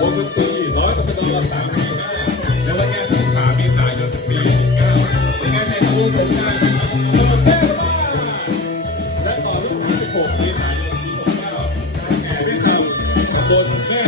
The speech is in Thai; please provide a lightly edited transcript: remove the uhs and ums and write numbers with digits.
วงดนตรีร้อยกฎ345ในวันงานที่3 เมษายนปี19เป็นงานในครูสงการตำบลแม่บ้านและต่อรุ่นที่16 เมษายนปี69แห่ที่ทำตำบลแม่